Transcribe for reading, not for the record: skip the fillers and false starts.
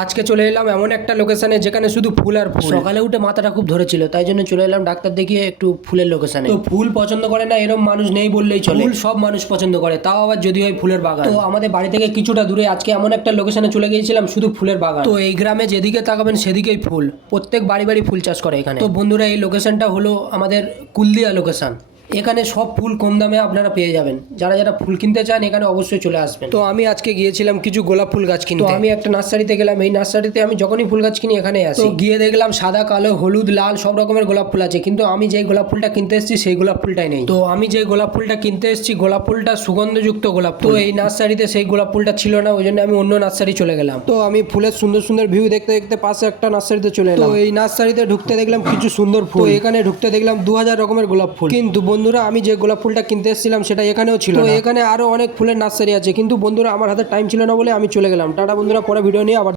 আজকে চলে এলাম এমন একটা লোকেশনে যেখানে শুধু ফুল আর ফুল। সকালে উঠে মাথাটা খুব ধরেছিল, তাই জন্য চলে এলাম ডাক্তার দেখিয়ে একটু ফুলের লোকেশনে। তো ফুল পছন্দ করে না এরকম মানুষ নেই বললেই চলে, ফুল সব মানুষ পছন্দ করে, তাও আবার যদি হয় ফুলের বাগান। তো আমাদের বাড়ি থেকে কিছুটা দূরে আজকে এমন একটা লোকেশনে চলে গিয়েছিলাম শুধু ফুলের বাগান। তো এই গ্রামে যেদিকে তাকাবেন সেদিকেই ফুল, প্রত্যেক বাড়ি বাড়ি ফুল চাষ করে এখানে। তো বন্ধুরা, এই লোকেশনটা হলো আমাদের কুলদিয়া লোকেশন। এখানে সব ফুল কম দামে আপনারা পেয়ে যাবেন। যারা যারা ফুল কিনতে চান এখানে অবশ্যই চলে আসবেন। তো আমি আজকে গিয়েছিলাম কিছু গোলাপ ফুল গাছ কিনতে। তো আমি একটা নার্সারিতে গেলাম, এই নার্সারিতে আমি যখনই ফুল গাছ কিনি এখানে আসি। তো গিয়ে দেখলাম সাদা, কালো, হলুদ, লাল সব রকমের গোলাপ ফুল আছে, কিন্তু আমি যেই গোলাপ ফুলটা কিনতে এসেছি সেই গোলাপ ফুলটাই নেই। তো আমি যে গোলাপ ফুলটা কিনতে এসেছি গোলাপ ফুলটা সুগন্ধযুক্ত গোলাপ ফুল। তো এই নার্সারিতে সেই গোলাপ ফুলটা ছিল না, ওই জন্য আমি অন্য নার্সারি চলে গেলাম। তো আমি ফুলের সুন্দর সুন্দর ভিউ দেখতে দেখতে পাশে একটা নার্সারিতে চলে এলাম। তো এই নার্সারিতে ঢুকতে দেখলাম কিছু সুন্দর ফুল। তো এখানে ঢুকতে দেখলাম 2000 রকমের গোলাপ ফুল। কিন্তু বন্ধুরা, আমি যে গোলাপ ফুলটা কিনতে এসেছিলাম সেটা এখানেও ছিল না। এখানে আরো অনেক ফুলের নার্সারি আছে, কিন্তু বন্ধুরা আমার হাতে টাইম ছিল না বলে আমি চলে গেলাম। টাটা বন্ধুরা, পরে ভিডিও নিয়ে আবার